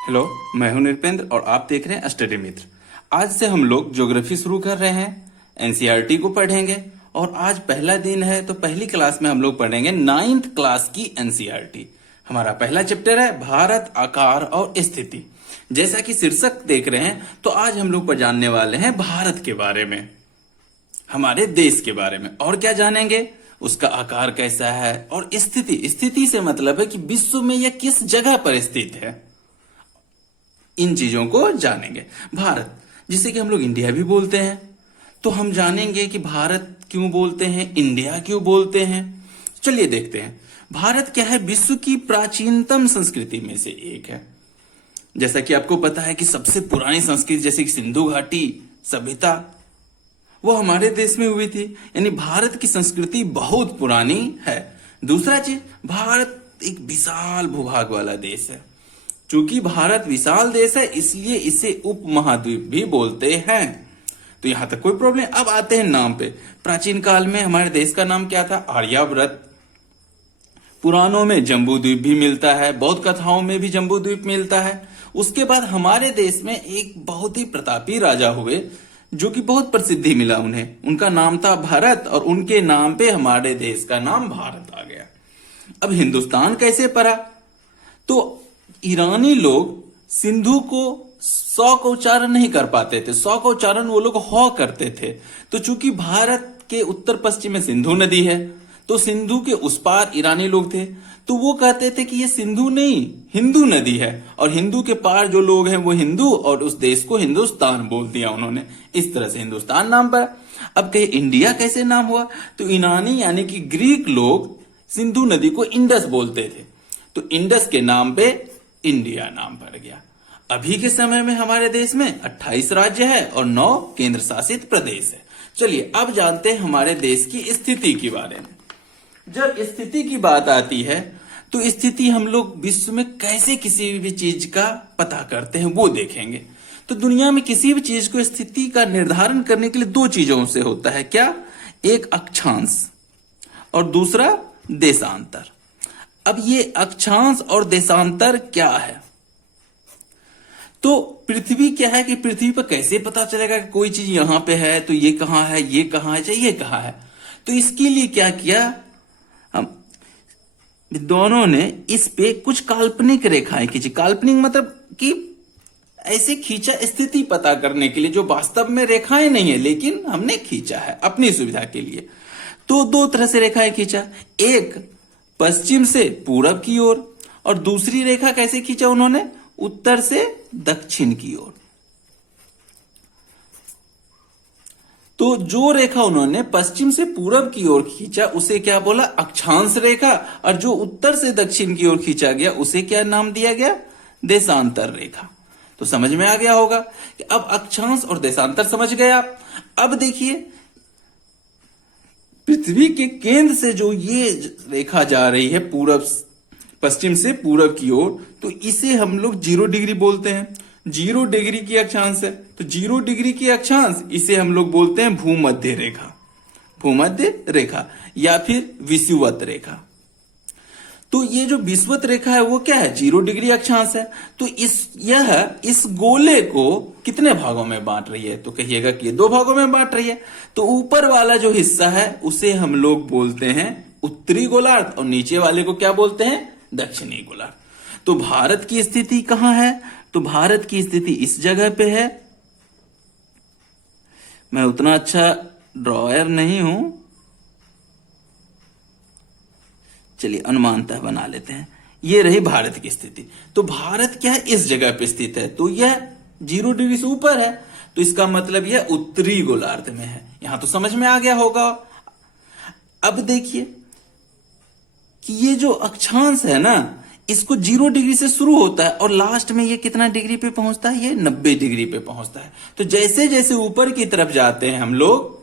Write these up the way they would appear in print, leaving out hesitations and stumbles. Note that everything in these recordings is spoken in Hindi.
हेलो, मैं हूं नृपेंद्र और आप देख रहे हैं स्टडी मित्र। आज से हम लोग ज्योग्राफी शुरू कर रहे हैं। एनसीईआरटी को पढ़ेंगे और आज पहला दिन है तो पहली क्लास में हम लोग पढ़ेंगे 9th क्लास की एनसीईआरटी। हमारा पहला चैप्टर है भारत, आकार और स्थिति। जैसा कि शीर्षक देख रहे हैं तो आज हम लोग जानने वाले हैं भारत के बारे में, हमारे देश के बारे में। और क्या जानेंगे? उसका आकार कैसा है और स्थिति। स्थिति से मतलब है कि विश्व में यह किस जगह पर स्थित है, इन चीजों को जानेंगे। भारत, जिसे कि हम लोग इंडिया भी बोलते हैं, तो हम जानेंगे कि भारत क्यों बोलते हैं, इंडिया क्यों बोलते हैं। चलिए देखते हैं। भारत क्या है? विश्व की प्राचीनतम संस्कृति में से एक है। जैसा कि आपको पता है कि सबसे पुरानी संस्कृति जैसे कि सिंधु घाटी सभ्यता, वो हमारे देश में हुई थी। यानी भारत की संस्कृति बहुत पुरानी है। दूसरा चीज, भारत एक विशाल भूभाग वाला देश है। चूंकि भारत विशाल देश है इसलिए इसे उपमहाद्वीप भी बोलते हैं। तो यहां तक कोई प्रॉब्लम। अब आते हैं नाम पे। प्राचीन काल में हमारे देश का नाम क्या था? आर्यावर्त। पुराणों में जम्बूद्वीप भी मिलता है, बौद्ध कथाओं में भी जम्बूद्वीप मिलता है। उसके बाद हमारे देश में एक बहुत ही प्रतापी राजा हुए जो कि बहुत प्रसिद्धि मिला उन्हें। उनका नाम था भरत और उनके नाम पे हमारे देश का नाम भारत आ गया। अब हिंदुस्तान कैसे पड़ा? तो ईरानी लोग सिंधु को सौ का उच्चारण नहीं कर पाते थे। सौ का उच्चारण वो लोग हौ करते थे। तो चूंकि भारत के उत्तर पश्चिम में सिंधु नदी है, तो सिंधु के उस पार ईरानी लोग थे, तो वो कहते थे कि ये सिंधु नहीं हिंदू नदी है, और हिंदू के पार जो लोग हैं वो हिंदू, और उस देश को हिंदुस्तान बोल दिया उन्होंने। इस तरह से हिंदुस्तान नाम पड़ा। अब कहिए इंडिया कैसे नाम हुआ? तो ईरानी यानी कि ग्रीक लोग सिंधु नदी को इंडस बोलते थे, तो इंडस के नाम पे इंडिया नाम पड़ गया। अभी के समय में हमारे देश में 28 राज्य है और 9 केंद्र शासित प्रदेश है। चलिए अब जानते हैं हमारे देश की स्थिति के बारे में। जब स्थिति की बात आती है तो स्थिति हम लोग विश्व में कैसे किसी भी चीज का पता करते हैं वो देखेंगे। तो दुनिया में किसी भी चीज को स्थिति का निर्धारण करने के लिए दो चीजों से होता है। क्या? एक अक्षांश और दूसरा देशांतर। अब ये अक्षांश और देशांतर क्या है? तो पृथ्वी क्या है कि पृथ्वी पर कैसे पता चलेगा कि कोई चीज यहां पे है तो ये कहां है, ये कहां है, ये कहां है? तो इसके लिए क्या किया, हम विद्वानों ने इस पे कुछ काल्पनिक रेखाएं खींची। काल्पनिक मतलब कि ऐसे खींचा स्थिति पता करने के लिए, जो वास्तव में रेखाएं नहीं है लेकिन हमने खींचा है अपनी सुविधा के लिए। तो दो तरह से रेखाएं खींचा, एक पश्चिम से पूरब की ओर और दूसरी रेखा कैसे खींचा उन्होंने? उत्तर से दक्षिण की ओर। तो जो रेखा उन्होंने पश्चिम से पूरब की ओर खींचा उसे क्या बोला? अक्षांश रेखा। और जो उत्तर से दक्षिण की ओर खींचा गया उसे क्या नाम दिया गया? देशांतर रेखा। तो समझ में आ गया होगा कि अब अक्षांश और देशांतर समझ गए आप। अब देखिए पृथ्वी के केंद्र से जो ये रेखा जा रही है पूरब, पश्चिम से पूरब की ओर, तो इसे हम लोग 0 डिग्री बोलते हैं। 0 डिग्री की अक्षांश है, तो 0 डिग्री की अक्षांश इसे हम लोग बोलते हैं भूमध्य रेखा। भूमध्य रेखा या फिर विषुवत रेखा। तो ये जो विषुवत रेखा है वो क्या है? 0 डिग्री अक्षांश है। तो इस गोले को कितने भागों में बांट रही है? तो कहिएगा कि ये 2 भागों में बांट रही है। तो ऊपर वाला जो हिस्सा है उसे हम लोग बोलते हैं उत्तरी गोलार्ध और नीचे वाले को क्या बोलते हैं? दक्षिणी गोलार्ध। तो भारत की स्थिति कहां है? तो भारत की स्थिति इस जगह पे है। मैं उतना अच्छा ड्रॉयर नहीं हूं, चलिए अनुमानतः बना लेते हैं। ये रही भारत की स्थिति। तो भारत क्या है? इस जगह पे स्थित है, तो यह 0 डिग्री से ऊपर है, तो इसका मतलब यह उत्तरी गोलार्ध में है। यहां तो समझ में आ गया होगा। अब देखिए कि ये जो अक्षांश है ना, इसको 0 डिग्री से शुरू होता है और लास्ट में ये कितना डिग्री पे पहुंचता है? ये 90 डिग्री पे पहुंचता है। तो जैसे जैसे ऊपर की तरफ जाते हैं हम लोग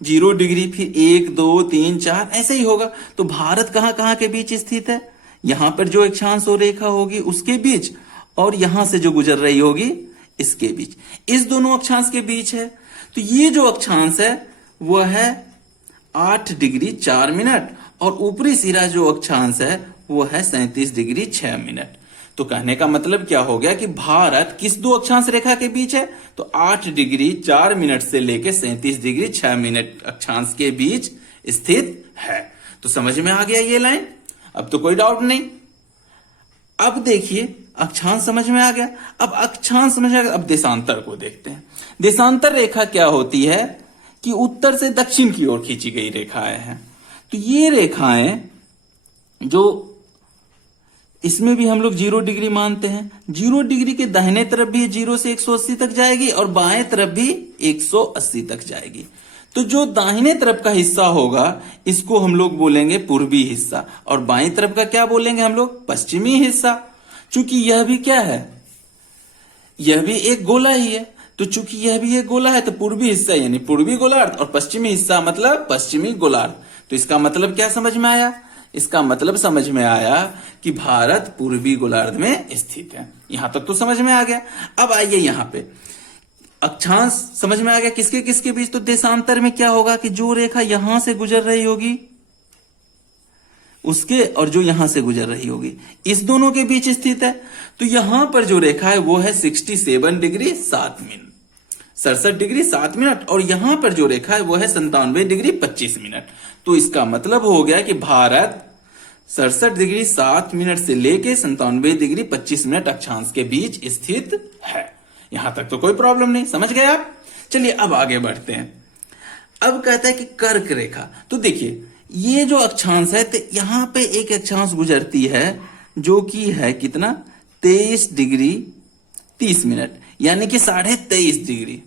0 डिग्री, फिर 1 2 3 4 ऐसे ही होगा। तो भारत कहां कहां के बीच स्थित है? यहां पर जो अक्षांश और रेखा होगी उसके बीच, और यहां से जो गुजर रही होगी इसके बीच। इस दोनों अक्षांश के बीच है। तो ये जो अक्षांश है वह है 8 डिग्री 4 मिनट और ऊपरी सिरा जो अक्षांश है वो है 37 डिग्री 6 मिनट। तो कहने का मतलब क्या हो गया कि भारत किस दो अक्षांश रेखा के बीच है? तो 8 डिग्री 4 मिनट से लेके 37 डिग्री 6 मिनट अक्षांश के बीच स्थित है। तो समझ में आ गया ये लाइन? अब तो कोई डाउट नहीं। अब देखिए अक्षांश समझ में आ गया। अब अक्षांश समझ में आ गया, अब देशांतर को देखते हैं। देशांतर रेखा क्या होती है कि उत्तर से दक्षिण की ओर खींची गई रेखाएं हैं। तो ये रेखाएं जो इसमें भी हम लोग 0 डिग्री मानते हैं। 0 डिग्री के दाहिने तरफ भी 0 से 180 तक जाएगी और बाएं तरफ भी 180 तक जाएगी। तो जो दाहिने तरफ का हिस्सा होगा इसको हम लोग बोलेंगे पूर्वी हिस्सा, और बाएं तरफ का क्या बोलेंगे हम लोग? पश्चिमी हिस्सा। चूंकि यह भी क्या है? यह भी एक गोला ही है। तो चूंकि यह भी एक गोला है तो पूर्वी हिस्सा यानी पूर्वी गोलार्ध और पश्चिमी हिस्सा मतलब पश्चिमी गोलार्ध। तो इसका मतलब क्या समझ में आया? इसका मतलब समझ में आया कि भारत पूर्वी गोलार्ध में स्थित है। यहां तक तो समझ में आ गया। अब आइए यहां पे अक्षांश समझ में आ गया किसके किसके बीच। तो देशांतर में क्या होगा कि जो रेखा यहां से गुजर रही होगी उसके और जो यहां से गुजर रही होगी इस दोनों के बीच स्थित है। तो यहां पर जो रेखा है वो है 67 डिग्री 7 मिनट 67 डिग्री 7 मिनट, और यहां पर जो रेखा है वो है 97 डिग्री 25 मिनट। तो इसका मतलब हो गया कि भारत 67 डिग्री 7 मिनट से लेके 97 डिग्री 25 मिनट अक्षांश के बीच स्थित है। यहां तक तो कोई प्रॉब्लम नहीं, समझ गए आप? चलिए अब आगे बढ़ते हैं। अब कहता है कि कर्क रेखा। तो देखिए ये जो अक्षांश है तो यहां पे एक अक्षांश गुजरती है जो कि है कितना? 23 डिग्री 30 मिनट यानी कि 23.5 डिग्री।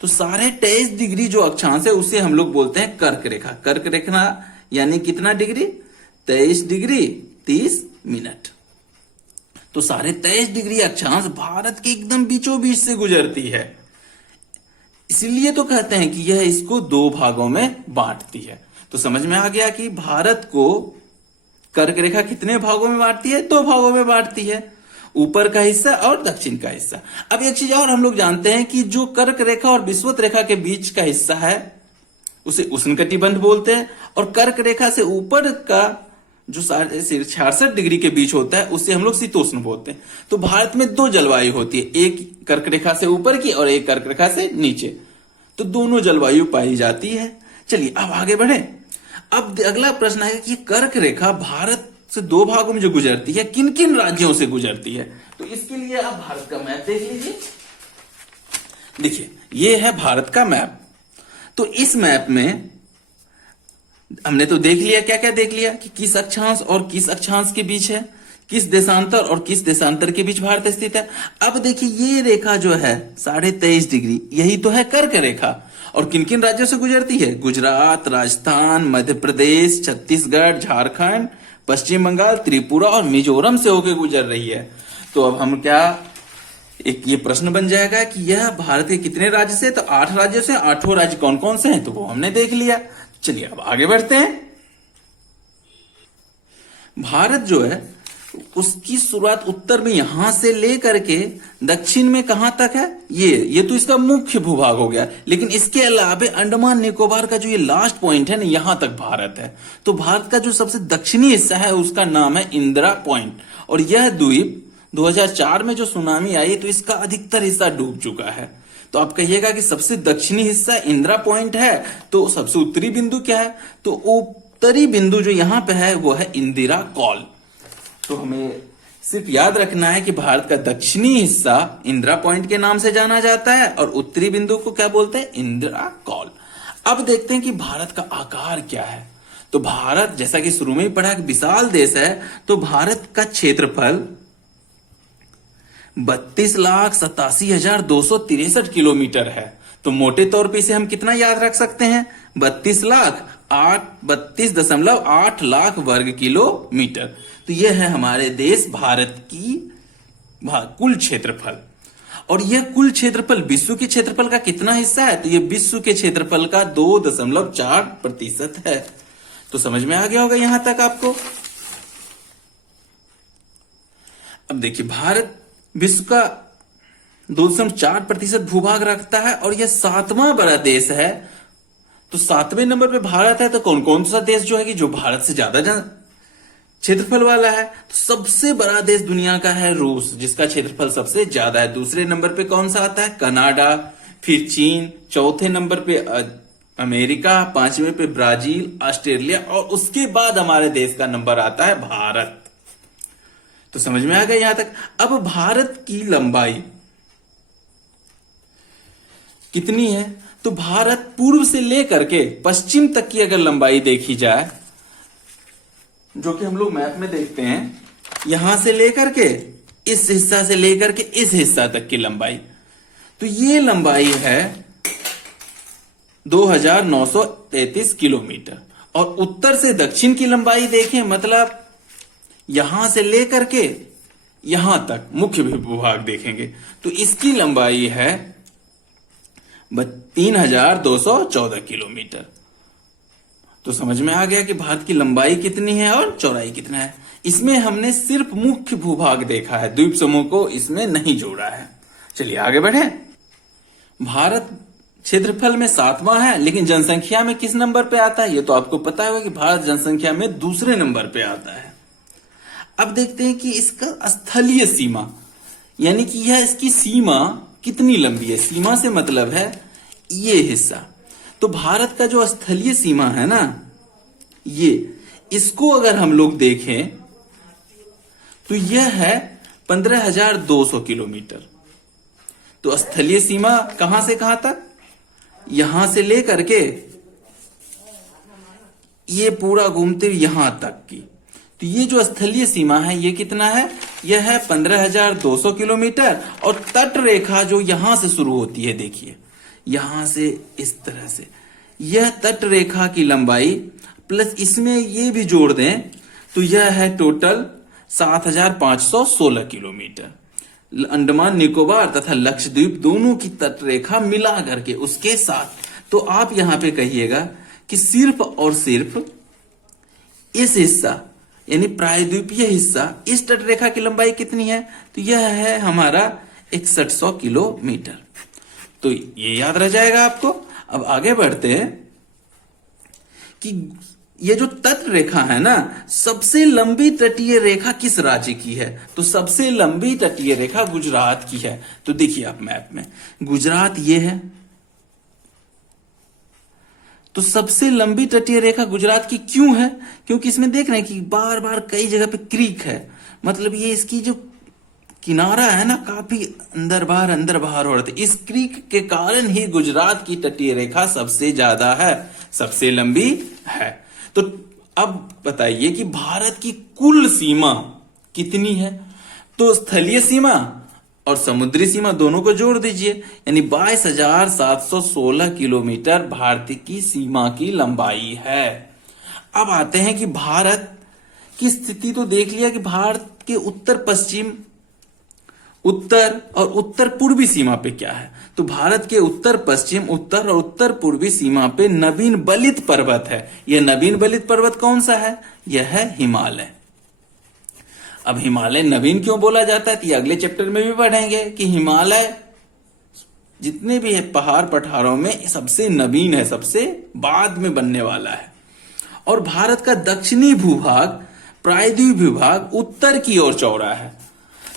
तो 23.5 डिग्री जो अक्षांश है उसे हम लोग बोलते हैं कर्क रेखा। कर्क रेखा यानी कितना डिग्री? 23 degree 30 minute. तो 23.5 डिग्री अक्षांश भारत के एकदम बीचों बीच से गुजरती है। इसलिए तो कहते हैं कि यह इसको 2 भागों में बांटती है। तो समझ में आ गया कि भारत को कर्क रेखा कितने भागों में बांटती है? 2 भागों में बांटती है, ऊपर का हिस्सा और दक्षिण का हिस्सा। अब एक चीज और हम लोग जानते हैं कि जो कर्क रेखा और विषुवत रेखा के बीच का हिस्सा है उसे उष्णकटिबंध बोलते हैं, और कर्क रेखा से ऊपर का जो 66 डिग्री के बीच होता है उसे हम लोग शीतोष्ण बोलते हैं। तो भारत में 2 जलवायु होती है, एक कर्क रेखा से ऊपर की और एक कर्क रेखा से नीचे। तो दोनों जलवायु पाई जाती है। चलिए अब आगे बढ़े। अब अगला प्रश्न है कि कर्क रेखा भारत से 2 भागों में जो गुजरती है किन किन राज्यों से गुजरती है? तो इसके लिए आप भारत का मैप देख लीजिए। देखिए ये है भारत का मैप। तो इस मैप में हमने तो देख लिया, क्या क्या देख लिया कि किस अक्षांश और किस अक्षांश के बीच है, किस देशांतर और किस देशांतर के बीच भारत स्थित है। अब देखिए ये रेखा जो है 23.5 डिग्री यही तो है कर्क रेखा, और किन किन राज्यों से गुजरती है? गुजरात, राजस्थान, मध्य प्रदेश, छत्तीसगढ़, झारखंड, पश्चिम बंगाल, त्रिपुरा और मिजोरम से होकर गुजर रही है। तो अब हम क्या एक ये प्रश्न बन जाएगा कि यह भारत के कितने राज्य से? तो 8 राज्यों से। 8 राज्य कौन कौन से हैं? तो वो हमने देख लिया। चलिए अब आगे बढ़ते हैं। भारत जो है उसकी शुरुआत उत्तर में यहां से लेकर के दक्षिण में कहां तक है? ये तो इसका मुख्य भूभाग हो गया, लेकिन इसके अलावा अंडमान निकोबार का जो ये लास्ट पॉइंट है ना यहां तक भारत है। तो भारत का जो सबसे दक्षिणी हिस्सा है उसका नाम है इंदिरा पॉइंट, और यह द्वीप 2004 में जो सुनामी आई तो इसका अधिकतर हिस्सा डूब चुका है। तो आप कहिएगा कि सबसे दक्षिणी हिस्सा इंदिरा पॉइंट है, तो सबसे उत्तरी बिंदु क्या है? तो उत्तरी बिंदु जो यहां पे है वो है इंदिरा कॉल। तो हमें सिर्फ याद रखना है कि भारत का दक्षिणी हिस्सा इंदिरा पॉइंट के नाम से जाना जाता है और उत्तरी बिंदु को क्या बोलते हैं? इंदिरा कॉल। अब देखते हैं कि भारत का आकार क्या है। तो भारत जैसा कि शुरू में ही पढ़ा कि विशाल देश है, तो भारत का क्षेत्रफल 32,87,263 किलोमीटर है। तो मोटे तौर पे इसे हम कितना याद रख सकते हैं? 32.8 लाख वर्ग किलोमीटर। तो यह है हमारे देश भारत की कुल क्षेत्रफल, और यह कुल क्षेत्रफल विश्व के क्षेत्रफल का कितना हिस्सा है? तो यह विश्व के क्षेत्रफल का 2.4% है। तो समझ में आ गया होगा यहां तक आपको। अब देखिए भारत विश्व का 2.4% भूभाग रखता है और यह 7वां बड़ा देश है। तो 7वें नंबर पे भारत है। तो कौन कौन सा देश जो है कि जो भारत से ज्यादा क्षेत्रफल वाला है। तो सबसे बड़ा देश दुनिया का है रूस, जिसका क्षेत्रफल सबसे ज्यादा है। दूसरे नंबर पे कौन सा आता है? कनाडा, फिर चीन, चौथे नंबर पे अमेरिका, पांचवें पे ब्राजील, ऑस्ट्रेलिया, और उसके बाद हमारे देश का नंबर आता है भारत। तो समझ में आ गया यहां तक। अब भारत की लंबाई कितनी है? तो भारत पूर्व से लेकर के पश्चिम तक की अगर लंबाई देखी जाए, जो कि हम लोग मैप में देखते हैं, यहां से लेकर के इस हिस्सा से लेकर के इस हिस्सा तक की लंबाई, तो ये लंबाई है 2933 किलोमीटर। और उत्तर से दक्षिण की लंबाई देखें, मतलब यहां से लेकर के यहां तक मुख्य भूभाग देखेंगे, तो इसकी लंबाई है 3214 किलोमीटर। तो समझ में आ गया कि भारत की लंबाई कितनी है और चौड़ाई कितना है। इसमें हमने सिर्फ मुख्य भूभाग देखा है, द्वीप समूह को इसमें नहीं जोड़ा है। चलिए आगे बढ़े। भारत क्षेत्रफल में 7वां है, लेकिन जनसंख्या में किस नंबर पे आता है? ये तो आपको पता होगा कि भारत जनसंख्या में दूसरे नंबर पे आता है। अब देखते हैं कि इसका स्थलीय सीमा, यानी कि यह इसकी सीमा कितनी लंबी है। सीमा से मतलब है ये हिस्सा। तो भारत का जो स्थलीय सीमा है ना, ये, इसको अगर हम लोग देखें तो यह है 15,200 किलोमीटर। तो स्थलीय सीमा कहां से कहां तक? यहां से लेकर के ये पूरा घूमते यहां तक की। तो ये जो स्थलीय सीमा है ये कितना है? यह है 15,200 किलोमीटर। और तट रेखा जो यहां से शुरू होती है, देखिए यहां से इस तरह से, यह तट रेखा की लंबाई प्लस इसमें ये भी जोड़ दें तो यह है टोटल 7,516 किलोमीटर। अंडमान निकोबार तथा लक्षद्वीप दोनों की तट रेखा मिला करके उसके साथ। तो आप यहां पे कहिएगा कि सिर्फ और सिर्फ इस हिस्सा, यानी प्रायद्वीपीय हिस्सा, इस तट रेखा की लंबाई कितनी है? तो यह है हमारा 6100 किलोमीटर। तो ये याद रह जाएगा आपको। अब आगे बढ़ते हैं कि ये जो तट रेखा है ना, सबसे लंबी तटीय रेखा किस राज्य की है? तो सबसे लंबी तटीय रेखा गुजरात की है। तो देखिए आप मैप में, गुजरात ये है, तो सबसे लंबी तटीय रेखा गुजरात की क्यों है? क्योंकि इसमें देख रहे हैं कि बार बार कई जगह पे क्रीक है, मतलब ये इसकी जो किनारा है ना, काफी अंदर बाहर हो रहा था। इस क्रीक के कारण ही गुजरात की तटीय रेखा सबसे ज्यादा है, सबसे लंबी है। तो अब बताइए कि भारत की कुल सीमा कितनी है? तो स्थलीय सीमा और समुद्री सीमा दोनों को जोड़ दीजिए, यानी 22,716 किलोमीटर भारत की सीमा की लंबाई है। अब आते हैं कि भारत की स्थिति तो देख लिया कि भारत के उत्तर पश्चिम, उत्तर और उत्तर पूर्वी सीमा पे क्या है। तो भारत के उत्तर पश्चिम, उत्तर और उत्तर पूर्वी सीमा पे नवीन बलित पर्वत है। यह नवीन बलित पर्वत कौन सा है? यह है हिमालय। अब हिमालय नवीन क्यों बोला जाता है? तो ये अगले चैप्टर में भी पढ़ेंगे कि हिमालय जितने भी है पहाड़ पठारों में सबसे नवीन है, सबसे बाद में बनने वाला है। और भारत का दक्षिणी भूभाग, प्रायद्वीप भूभाग उत्तर की ओर चौड़ा है।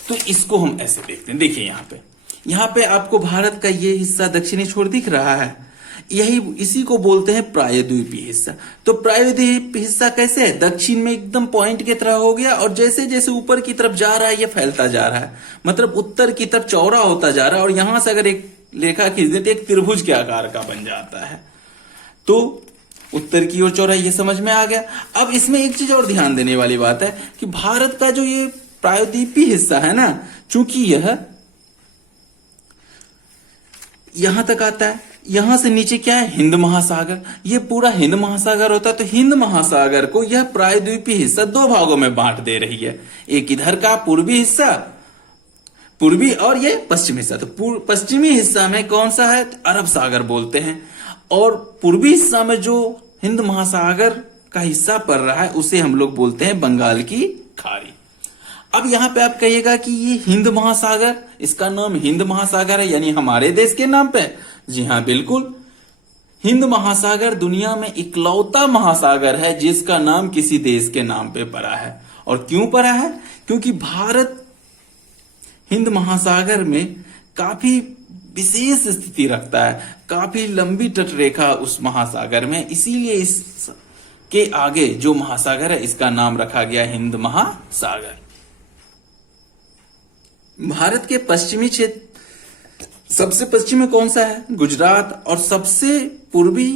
तो इसको हम ऐसे देखते हैं। देखिए यहाँ पे आपको भारत का ये हिस्सा दक्षिणी छोर दिख रहा है, यही इसी को बोलते हैं प्रायद्वीपीय हिस्सा। तो प्रायद्वीपीय हिस्सा कैसे है? दक्षिण में एकदम पॉइंट की तरह हो गया, और जैसे जैसे ऊपर की तरफ जा रहा है ये फैलता जा रहा है, मतलब उत्तर की तरफ चौड़ा होता जा रहा है। और यहां से अगर एक रेखा खींच दे तो एक त्रिभुज के आकार का बन जाता है। तो उत्तर की ओर चौड़ा, ये समझ में आ गया। अब इसमें एक चीज और ध्यान देने वाली बात है कि भारत का जो ये प्रायद्वीपीय हिस्सा है ना, चूंकि यह यहां तक आता है, यहां से नीचे क्या है? हिंद महासागर। ये पूरा हिंद महासागर होता है। तो हिंद महासागर को यह प्रायद्वीपीय हिस्सा दो भागों में बांट दे रही है, एक इधर का पूर्वी हिस्सा, पूर्वी, और ये पश्चिमी हिस्सा। तो पश्चिमी हिस्सा में कौन सा है? अरब सागर बोलते हैं। और पूर्वी हिस्सा में जो हिंद महासागर का हिस्सा पड़ रहा है उसे हम लोग बोलते हैं बंगाल की खाड़ी। अब यहां पे आप कहिएगा कि ये हिंद महासागर, इसका नाम हिंद महासागर है, यानी हमारे देश के नाम पे। जी हां, बिल्कुल। हिंद महासागर दुनिया में इकलौता महासागर है जिसका नाम किसी देश के नाम पे पड़ा है। और क्यों पड़ा है? क्योंकि भारत हिंद महासागर में काफी विशेष स्थिति रखता है, काफी लंबी तटरेखा उस महासागर में, इसीलिए इस के आगे जो महासागर है इसका नाम रखा गया हिंद महासागर। भारत के पश्चिमी क्षेत्र, सबसे पश्चिम में कौन सा है? गुजरात। और सबसे पूर्वी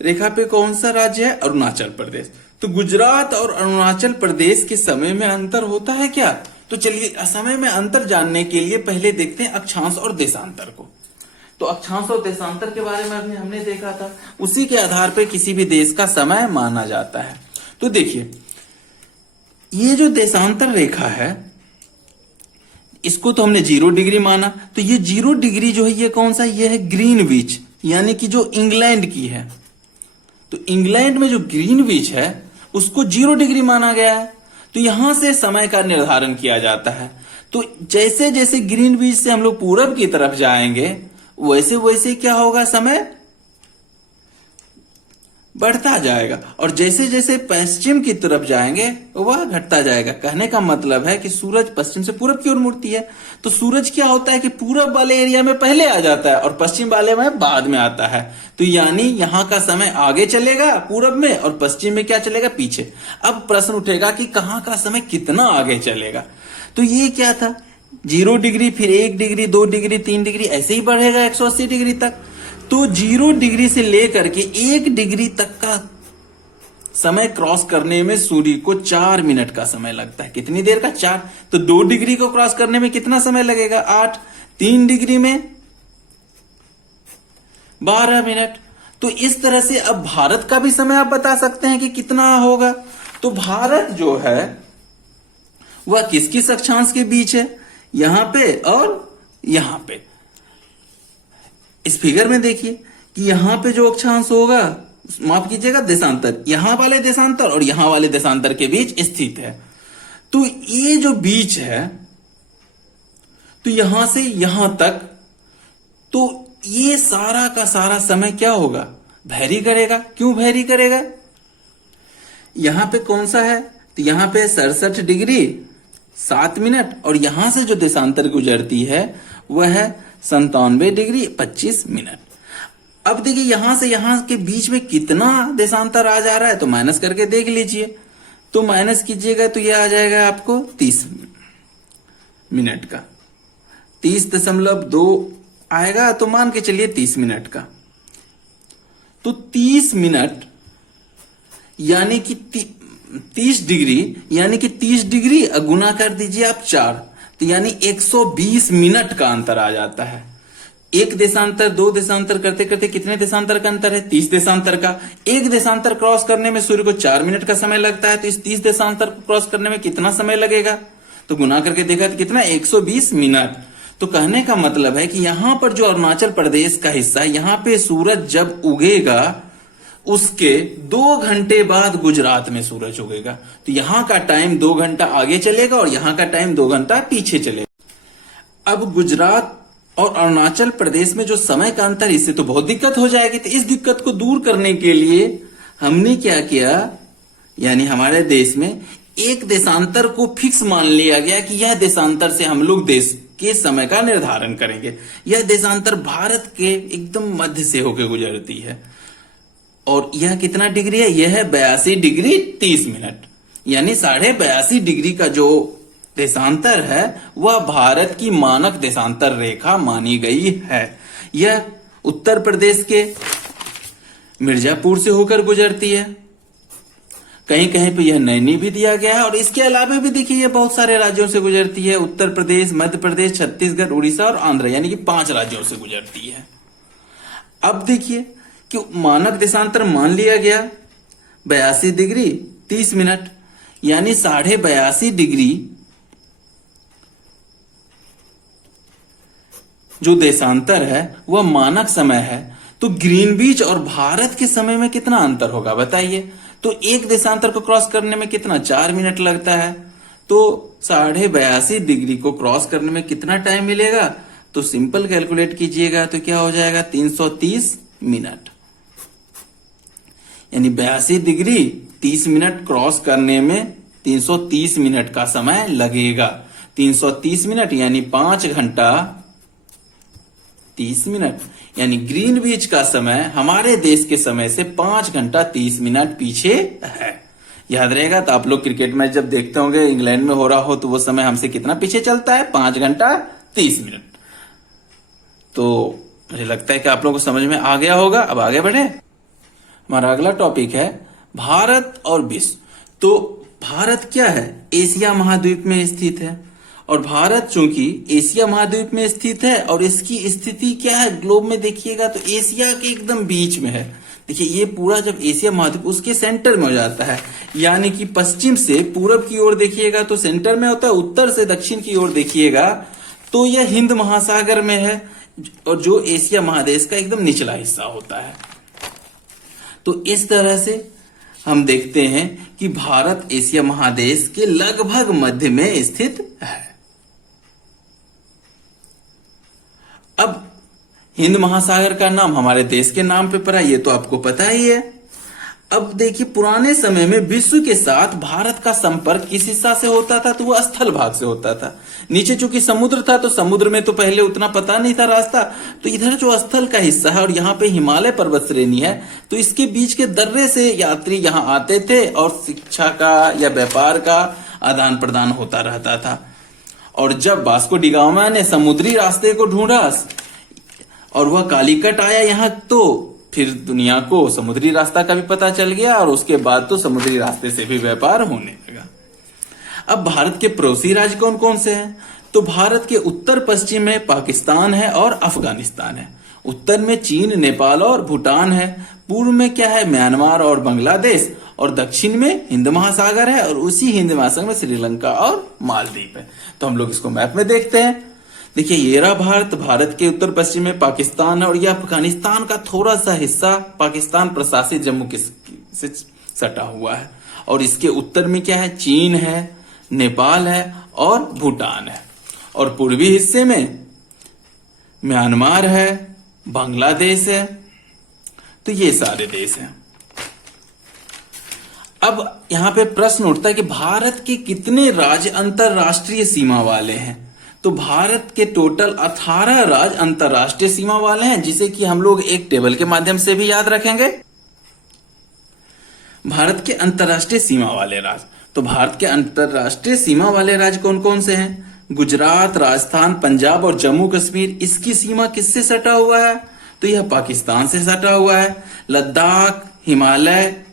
रेखा पे कौन सा राज्य है? अरुणाचल प्रदेश। तो गुजरात और अरुणाचल प्रदेश के समय में अंतर होता है क्या? तो चलिए समय में अंतर जानने के लिए पहले देखते हैं अक्षांश और देशांतर को। तो अक्षांश और देशांतर के बारे में अभी हमने देखा था, उसी के आधार पर किसी भी देश का समय माना जाता है। तो देखिए ये जो देशांतर रेखा है इसको तो हमने 0 डिग्री माना, तो ये 0 डिग्री जो है ये कौन सा? ये है ग्रीनविच, यानी कि जो इंग्लैंड की है। तो इंग्लैंड में जो ग्रीनविच है उसको 0 डिग्री माना गया है। तो यहां से समय का निर्धारण किया जाता है। तो जैसे जैसे ग्रीनविच से हम लोग पूरब की तरफ जाएंगे वैसे वैसे क्या होगा? समय बढ़ता जाएगा, और जैसे जैसे पश्चिम की तरफ जाएंगे वह घटता जाएगा। कहने का मतलब है कि सूरज पश्चिम से पूरब की ओर मुड़ती है, तो सूरज क्या होता है कि पूरब वाले एरिया में पहले आ जाता है और पश्चिम वाले में बाद में आता है। तो यानी यहां का समय आगे चलेगा पूरब में और पश्चिम में क्या चलेगा? पीछे। अब प्रश्न उठेगा कि कहां का समय कितना आगे चलेगा? तो ये क्या था? 0 डिग्री, फिर 1 डिग्री, 2 डिग्री, 3 डिग्री, ऐसे ही बढ़ेगा 180 डिग्री तक। तो 0 डिग्री से लेकर के 1 डिग्री तक का समय क्रॉस करने में सूर्य को 4 मिनट का समय लगता है। कितनी देर का? 4। तो 2 डिग्री को क्रॉस करने में कितना समय लगेगा? 8। 3 डिग्री में 12 मिनट। तो इस तरह से अब भारत का भी समय आप बता सकते हैं कि कितना होगा। तो भारत जो है वह किस किस अक्षांश के बीच है? यहां पे और यहां पे। इस फिगर में देखिए कि यहां पे जो अक्षांश होगा, माफ कीजिएगा, देशांतर, यहां वाले देशांतर और यहां वाले देशांतर के बीच स्थित है। तो ये जो बीच है, तो यहां से यहां तक, तो ये सारा का सारा समय क्या होगा? वैरी करेगा। क्यों वैरी करेगा? यहां पे कौन सा है? तो यहां पे 67 डिग्री 7 मिनट, और यहां से जो देशांतर गुजरती है वह है 97 डिग्री 25 मिनट। अब देखिए यहां से यहां के बीच में कितना देशांतर आ जा रहा है, तो माइनस करके देख लीजिए। तो माइनस कीजिएगा तो यह आ जाएगा आपको 30 मिनट का, 30.2 आएगा, तो मान के चलिए 30 मिनट का। तो 30 मिनट यानी कि 30 डिग्री, यानी कि 30 डिग्री गुना कर दीजिए आप 4, तो यानी 120 मिनट का अंतर आ जाता है। एक देशांतर, 2 देशांतर करते करते कितने देशांतर का अंतर है? 30 देशांतर का। एक देशांतर क्रॉस करने में सूर्य को 4 मिनट का समय लगता है, तो इस 30 देशांतर को क्रॉस करने में कितना समय लगेगा? तो गुना करके देखा तो कितना? 120 मिनट। तो कहने का मतलब है कि यहां पर जो अरुणाचल प्रदेश का हिस्सा है, यहां पे सूरज जब उगेगा उसके 2 घंटे बाद गुजरात में सूरज उगेगा। तो यहां का टाइम 2 घंटा आगे चलेगा और यहां का टाइम 2 घंटा पीछे चलेगा। अब गुजरात और अरुणाचल प्रदेश में जो समय का अंतर, इससे तो बहुत दिक्कत हो जाएगी। तो इस दिक्कत को दूर करने के लिए हमने क्या किया, यानी हमारे देश में एक देशांतर को फिक्स मान लिया गया कि यह देशांतर से हम लोग देश के समय का निर्धारण करेंगे। यह देशांतर भारत के एकदम मध्य से होकर गुजरती है, और यह कितना डिग्री है? यह है 82 डिग्री 30 मिनट, यानी 82.5 डिग्री का जो देशांतर है वह भारत की मानक देशांतर रेखा मानी गई है। यह उत्तर प्रदेश के मिर्जापुर से होकर गुजरती है, कहीं कहीं पे यह नैनी भी दिया गया है, और इसके अलावा भी देखिए यह बहुत सारे राज्यों से गुजरती है। उत्तर प्रदेश, मध्य प्रदेश, छत्तीसगढ़, उड़ीसा और आंध्र, यानी कि 5 राज्यों से गुजरती है। अब देखिए कि मानक देशांतर मान लिया गया 82 डिग्री 30 मिनट, यानी 82.5 डिग्री जो देशांतर है वह मानक समय है। तो ग्रीनविच और भारत के समय में कितना अंतर होगा बताइए? तो एक देशांतर को क्रॉस करने में कितना? 4 मिनट लगता है। तो 82.5 डिग्री को क्रॉस करने में कितना टाइम मिलेगा? तो सिंपल कैलकुलेट कीजिएगा तो क्या हो जाएगा? 330 मिनट, यानी 82 डिग्री 30 मिनट क्रॉस करने में 330 मिनट का समय लगेगा। 330 मिनट यानी 5 घंटा 30 मिनट, यानी ग्रीनविच का समय हमारे देश के समय से 5 घंटा 30 मिनट पीछे है। याद रहेगा। तो आप लोग क्रिकेट मैच जब देखते होंगे, इंग्लैंड में हो रहा हो, तो वो समय हमसे कितना पीछे चलता है? 5 घंटा 30 मिनट। तो मुझे लगता है कि आप लोगों को समझ में आ गया होगा। अब आगे बढ़े। हमारा अगला टॉपिक है भारत और विश्व। तो भारत क्या है? एशिया महाद्वीप में स्थित है। और भारत चूंकि एशिया महाद्वीप में स्थित है और इसकी स्थिति क्या है ग्लोब में देखिएगा तो एशिया के एकदम बीच में है। देखिए ये पूरा जब एशिया महाद्वीप उसके सेंटर में हो जाता है, यानी कि पश्चिम से पूरब की ओर देखिएगा तो सेंटर में होता है, उत्तर से दक्षिण की ओर देखिएगा तो यह हिंद महासागर में है, और जो एशिया महादेश का एकदम निचला हिस्सा होता है। तो इस तरह से हम देखते हैं कि भारत एशिया महादेश के लगभग मध्य में स्थित है। अब हिंद महासागर का नाम हमारे देश के नाम पे पड़ा, ये तो आपको पता ही है। अब देखिए पुराने समय में विश्व के साथ भारत का संपर्क किस हिस्सा से होता था? तो वो स्थल भाग से होता था। नीचे चूंकि समुद्र था तो समुद्र में तो पहले उतना पता नहीं था रास्ता, तो इधर जो स्थल का हिस्सा है और यहाँ पे हिमालय पर्वत श्रेणी है, तो इसके बीच के दर्रे से यात्री यहाँ आते थे और शिक्षा का या व्यापार का आदान प्रदान होता रहता था। और जब वास्को डी गामा ने समुद्री रास्ते को ढूंढा और वह कालीकट आया यहाँ, तो फिर दुनिया को समुद्री रास्ता का भी पता चल गया और उसके बाद तो समुद्री रास्ते से भी व्यापार होने लगा। अब भारत के पड़ोसी राज्य कौन कौन से हैं? तो भारत के उत्तर पश्चिम में पाकिस्तान है और अफगानिस्तान है। उत्तर में चीन, नेपाल और भूटान है। पूर्व में क्या है? म्यांमार और बांग्लादेश। और दक्षिण में हिंद महासागर है और उसी हिंद महासागर में श्रीलंका और मालदीव है। तो हम लोग इसको मैप में देखते हैं। देखिए ये रहा भारत, भारत के उत्तर पश्चिम में पाकिस्तान है और यह अफगानिस्तान का थोड़ा सा हिस्सा पाकिस्तान प्रशासित जम्मू से सटा हुआ है। और इसके उत्तर में क्या है? चीन है, नेपाल है और भूटान है। और पूर्वी हिस्से में म्यांमार है, बांग्लादेश है। तो ये सारे देश हैं। अब यहां पे प्रश्न उठता है कि भारत के कितने राज्य अंतरराष्ट्रीय सीमा वाले हैं? तो भारत के टोटल 18 राज्य अंतरराष्ट्रीय सीमा वाले हैं, जिसे कि हम लोग एक टेबल के माध्यम से भी याद रखेंगे। भारत के अंतरराष्ट्रीय सीमा वाले राज्य, तो भारत के अंतरराष्ट्रीय सीमा वाले राज्य कौन कौन से हैं? गुजरात, राजस्थान, पंजाब और जम्मू कश्मीर। इसकी सीमा किससे सटा हुआ है? तो यह पाकिस्तान से सटा हुआ है। लद्दाख, हिमालय,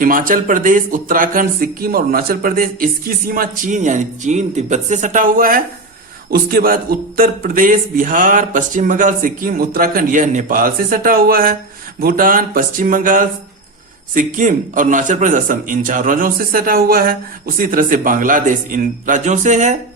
हिमाचल प्रदेश, उत्तराखंड, सिक्किम और अरुणाचल प्रदेश, इसकी सीमा चीन यानी चीन तिब्बत से सटा हुआ है। उसके बाद उत्तर प्रदेश, बिहार, पश्चिम बंगाल, सिक्किम, उत्तराखंड, यह नेपाल से सटा हुआ है। भूटान, पश्चिम बंगाल, सिक्किम और अरुणाचल प्रदेश, असम, इन 4 राज्यों से सटा हुआ है। उसी तरह से बांग्लादेश इन राज्यों से है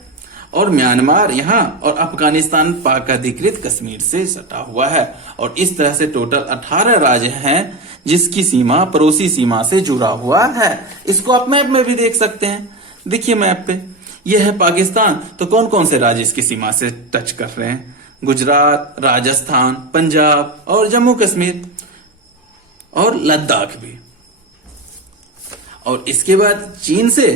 और म्यांमार यहाँ और अफगानिस्तान पाक अधिकृत कश्मीर से सटा हुआ है। और इस तरह से टोटल 18 राज्य हैं जिसकी सीमा पड़ोसी सीमा से जुड़ा हुआ है। इसको आप मैप में भी देख सकते हैं। देखिए मैप पे यह है पाकिस्तान, तो कौन कौन से राज्य इसकी सीमा से टच कर रहे हैं? गुजरात, राजस्थान, पंजाब और जम्मू कश्मीर और लद्दाख भी। और इसके बाद चीन से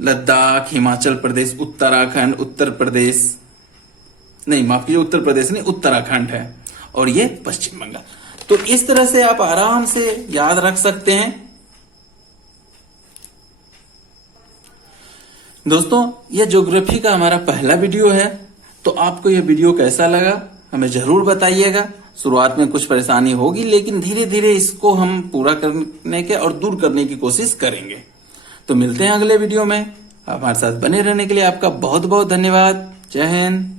लद्दाख, हिमाचल प्रदेश, उत्तराखंड, उत्तर प्रदेश नहीं, माफ कीजिए, उत्तर प्रदेश नहीं, उत्तराखंड है। और ये पश्चिम बंगाल। तो इस तरह से आप आराम से याद रख सकते हैं। दोस्तों यह ज्योग्राफी का हमारा पहला वीडियो है, तो आपको यह वीडियो कैसा लगा हमें जरूर बताइएगा। शुरुआत में कुछ परेशानी होगी, लेकिन धीरे धीरे इसको हम पूरा करने के और दूर करने की कोशिश करेंगे। तो मिलते हैं अगले वीडियो में। हमारे साथ बने रहने के लिए आपका बहुत बहुत धन्यवाद। जय हिंद।